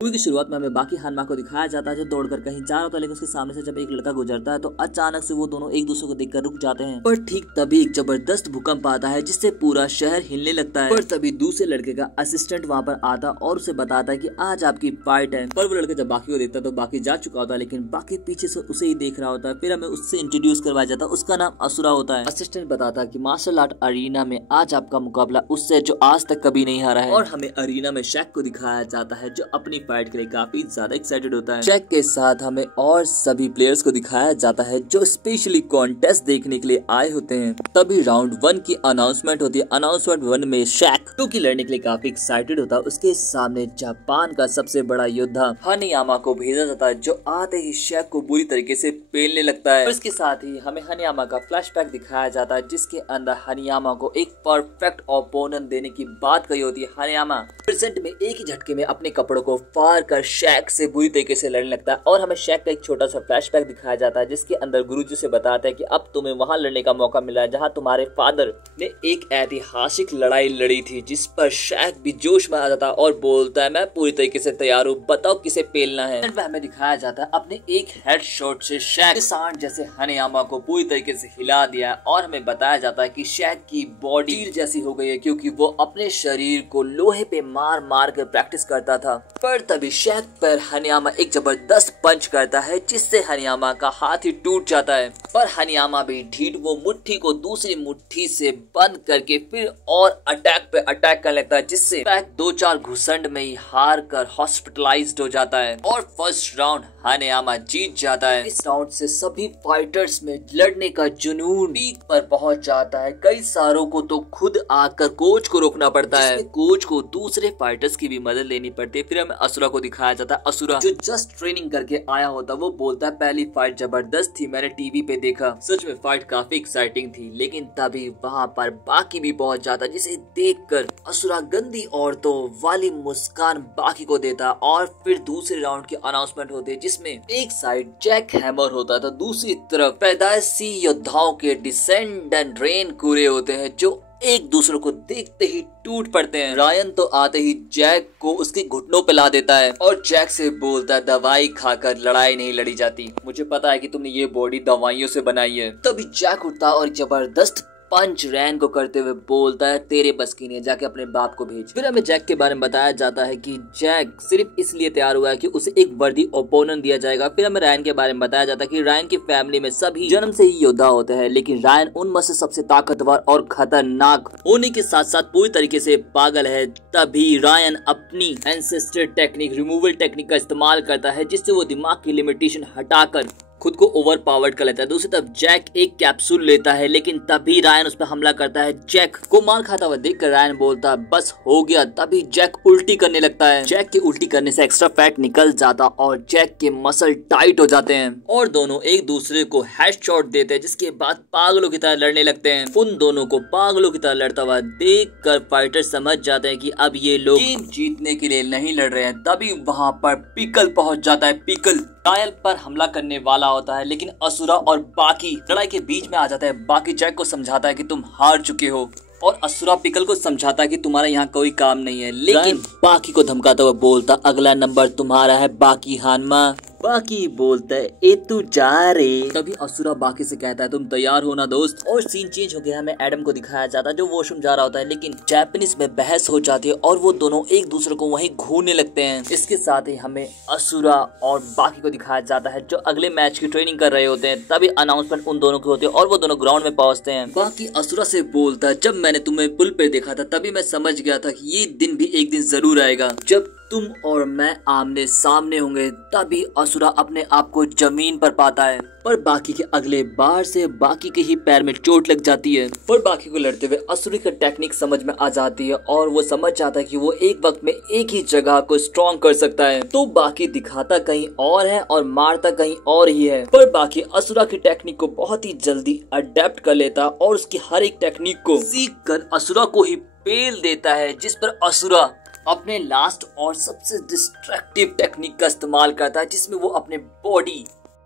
Movie की शुरुआत में हमें बाकी हानमा को दिखाया जाता है जो दौड़कर कहीं जा रहा होता है, लेकिन उसके सामने से जब एक लड़का गुजरता है तो अचानक से वो दोनों एक दूसरे को देखकर रुक जाते हैं। पर ठीक तभी एक जबरदस्त भूकंप आता है जिससे पूरा शहर हिलने लगता है। पर तभी दूसरे लड़के का असिस्टेंट वहाँ पर आता और उसे बताता है कि आज आपकी फाइट है। पर वो लड़का जब बाकी को देखता है तो बाकी जा चुका होता है, लेकिन बाकी पीछे से उसे ही देख रहा होता है। फिर हमें उससे इंट्रोड्यूस करवाया जाता है, उसका नाम असुरा होता है। असिस्टेंट बताता है कि मार्शल आर्ट अरीना में आज आपका मुकाबला उससे जो आज तक कभी नहीं हारा है। और हमें अरीना में शैक को दिखाया जाता है जो अपनी फाइट के लिए काफी ज्यादा एक्साइटेड होता है। शैक के साथ हमें और सभी प्लेयर्स को दिखाया जाता है जो स्पेशली कॉन्टेस्ट देखने के लिए आए होते हैं। तभी राउंड 1 की अनाउंसमेंट होती है। अनाउंसमेंट 1 में शैक की लड़ने के लिए काफी एक्साइटेड होता है। उसके सामने जापान का सबसे बड़ा योद्धा हनियामा को भेजा जाता है जो आते ही शैक को बुरी तरीके से पेलने लगता है। इसके साथ ही हमें हनियामा का फ्लैशबैक दिखाया जाता है जिसके अंदर हनियामा को एक परफेक्ट ओपोनेंट देने की बात कही होती है। हनियामा प्रेजेंट में एक ही झटके में अपने कपड़ों को फाड़ कर शैक से बुरी तरीके से लड़ने लगता है। और हमें शैक का एक छोटा सा फ्लैशबैक दिखाया जाता है जिसके अंदर गुरुजी से बताता है कि अब तुम्हें वहां लड़ने का मौका मिला है जहां तुम्हारे फादर ने एक ऐतिहासिक लड़ाई लड़ी थी, जिस पर शैक भी जोश में आ जाता है और बोलता है मैं पूरी तरीके से तैयार हूँ, बताओ किसे पेलना है। हमें दिखाया जाता है अपने एक हेडशॉट से शैक सांड जैसे हनियामा को पूरी तरीके से हिला दिया है। और हमें बताया जाता है कि शैक की बॉडी स्टील जैसी हो गई है क्योंकि वो अपने शरीर को लोहे पे मार मार कर प्रैक्टिस करता था। पर तभी शैक पर हनियामा एक जबरदस्त पंच करता है जिससे हनियामा का हाथ ही टूट जाता है। पर हनियामा भी ढीठ वो मुट्ठी को दूसरी मुट्ठी से बंद करके फिर और अटैक पे अटैक कर लेता है, जिससे शैक 2-4 घुसंड में ही हार कर हॉस्पिटलाइज्ड हो जाता है और फर्स्ट राउंड हनियामा जीत जाता है। इस राउंड से सभी फाइटर्स में लड़ने का जुनून पीक पर पहुंच जाता है। कई सारों को तो खुद आकर कोच को रोकना पड़ता है, कोच को दूसरे फाइटर्स की भी मदद लेनी पड़ती है। फिर हमें असुरा को दिखाया जाता है। असुरा जो जस्ट ट्रेनिंग करके आया होता वो बोलता है पहली फाइट जबरदस्त थी, मैंने टीवी पे देखा, सच में फाइट काफी एक्साइटिंग थी। लेकिन तभी वहाँ पर बाकी भी पहुंच जाता जिसे देखकर असुरा गंदी औरतों वाली मुस्कान बाकी को देता। और फिर दूसरे राउंड की अनाउंसमेंट होती है जिसमें एक साइड जैक हैमर होता था, दूसरी तरफ पैदाइशी योद्धाओं के डिसेंडेंट रेन कुरे होते हैं जो एक दूसरे को देखते ही टूट पड़ते हैं। रायन तो आते ही जैक को उसके घुटनों पे ला देता है और जैक से बोलता है दवाई खाकर लड़ाई नहीं लड़ी जाती, मुझे पता है कि तुमने ये बॉडी दवाइयों से बनाई है। तभी जैक उठता और जबरदस्त पंच रैन को करते हुए बोलता है तेरे बस की नहीं, जाके अपने बाप को भेज। फिर हमें जैक के बारे में बताया जाता है कि जैक सिर्फ इसलिए तैयार हुआ है कि उसे एक वर्दी ओपोनेंट दिया जाएगा। फिर हमें रायन के बारे में बताया जाता है कि रायन की फैमिली में सभी जन्म से ही योद्धा होते हैं, लेकिन रायन उनमें से सबसे ताकतवर और खतरनाक होने के साथ साथ पूरी तरीके से पागल है। तभी रायन अपनी एंसेस्टर टेक्निक रिमूवल टेक्निक का इस्तेमाल करता है जिससे वो दिमाग की लिमिटेशन हटाकर खुद को ओवर पावर्ड कर लेता है। दूसरी तरफ जैक एक कैप्सूल लेता है, लेकिन तभी रायन उस पर हमला करता है। जैक को मार खाता हुआ देखकर रायन बोलता है बस हो गया। तभी जैक उल्टी करने लगता है। जैक के उल्टी करने से एक्स्ट्रा फैट निकल जाता और जैक के मसल टाइट हो जाते हैं और दोनों एक दूसरे को हेडशॉट देते हैं, जिसके बाद पागलों की तरह लड़ने लगते हैं। उन दोनों को पागलों की तरह लड़ता हुआ देख कर फाइटर समझ जाते हैं कि अब ये लोग गेम जीतने के लिए नहीं लड़ रहे हैं। तभी वहाँ पर पिकल पहुँच जाता है। पिकल रायन पर हमला करने वाला होता है, लेकिन असुरा और बाकी लड़ाई के बीच में आ जाता है। बाकी जैक को समझाता है कि तुम हार चुके हो और असुरा पिकल को समझाता है कि तुम्हारा यहाँ कोई काम नहीं है, लेकिन बाकी को धमकाता हुआ बोलता अगला नंबर तुम्हारा है बाकी हानमा। बाकी बोलता है ए तू जा रे। तभी असुरा बाकी से कहता है तुम तैयार हो ना दोस्त। और सीन चेंज हो गया। हमें एडम को दिखाया जाता है जो वॉशरूम जा रहा होता है, लेकिन जापानीज में बहस हो जाती है और वो दोनों एक दूसरे को वहीं घूरने लगते हैं। इसके साथ ही हमें असुरा और बाकी को दिखाया जाता है जो अगले मैच की ट्रेनिंग कर रहे होते हैं। तभी अनाउंसमेंट उन दोनों की होती है और वो दोनों ग्राउंड में पहुंचते हैं। बाकी असुरा से बोलता है जब मैंने तुम्हें पुल पे देखा था तभी मैं समझ गया था कि ये दिन भी एक दिन जरूर आएगा जब तुम और मैं आमने सामने होंगे। तभी असुरा अपने आप को जमीन पर पाता है, पर बाकी के अगले बार से बाकी के ही पैर में चोट लग जाती है। पर बाकी को लड़ते हुए असुरी का टेक्निक समझ में आ जाती है और वो समझ जाता है कि वो एक वक्त में एक ही जगह को स्ट्रॉन्ग कर सकता है। तो बाकी दिखाता कहीं और है और मारता कहीं और ही है। पर बाकी असुरा की टेक्निक को बहुत ही जल्दी अडेप्ट कर लेता और उसकी हर एक टेक्निक को सीख कर असुरा को ही पेल देता है, जिस पर असुरा अपने लास्ट और सबसे डिस्ट्रक्टिव टेक्निक का इस्तेमाल करता है जिसमें वो अपने बॉडी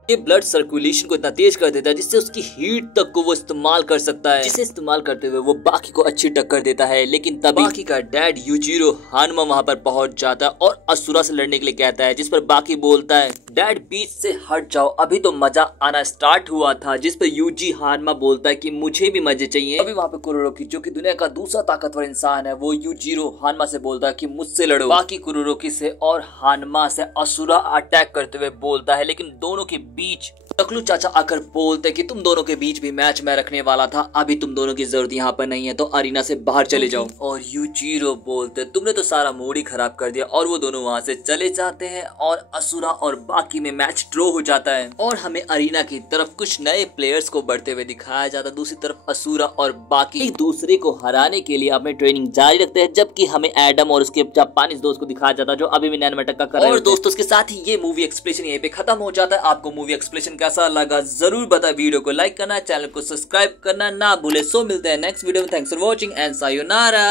ये ब्लड सर्कुलेशन को इतना तेज कर देता है जिससे उसकी हीट तक को वो इस्तेमाल कर सकता है, जिसे इस्तेमाल करते हुए वो बाकी को अच्छी टक्कर देता है। लेकिन तभी बाकी का डैड यूजिरो हानमा वहाँ पर पहुंच जाता है और असुरा से लड़ने के लिए कहता है, जिस पर बाकी बोलता है, डैड बीच से हट जाओ, अभी तो मजा आना स्टार्ट हुआ था। जिस पर यूजी हानमा बोलता है कि मुझे भी मजे चाहिए। अभी वहाँ पे कुरोरोकी जो कि दुनिया का दूसरा ताकतवर इंसान है, वो यूजिरो हानमा से बोलता है कि मुझसे लड़ो। बाकी कुरोरोकी से और हानमा से असुरा अटैक करते हुए बोलता है, लेकिन दोनों के बीच टकलू चाचा आकर बोलते कि तुम दोनों के बीच भी मैच मैं रखने वाला था, अभी तुम दोनों की जरूरत यहाँ पर नहीं है, तो अरीना से बाहर चले जाओ। और यूजिरो बोलते तुमने तो सारा मूड ही खराब कर दिया, और वो दोनों वहाँ से चले जाते हैं और असुरा और बाकी में मैच ड्रॉ हो जाता है। और हमें अरीना की तरफ कुछ नए प्लेयर्स को बढ़ते हुए दिखाया जाता है। दूसरी तरफ असुरा और बाकी एक दूसरे को हराने के लिए अपनी ट्रेनिंग जारी रखते हैं, जबकि हमें एडम और उसके जापानीज दोस्त को दिखाया जाता है जो अभी भी नैनोमेटर का कर रहे हैं। और दोस्तों इसके साथ ही ये मूवी एक्सप्लेनेशन यहीं पे खत्म हो जाता है। आपको मूवी एक्सप्लेनेशन कैसा लगा जरूर बता, वीडियो को लाइक करना, चैनल को सब्सक्राइब करना ना भूले। सो मिलते हैं नेक्स्ट वीडियो में। Thanks for watching and sayonara.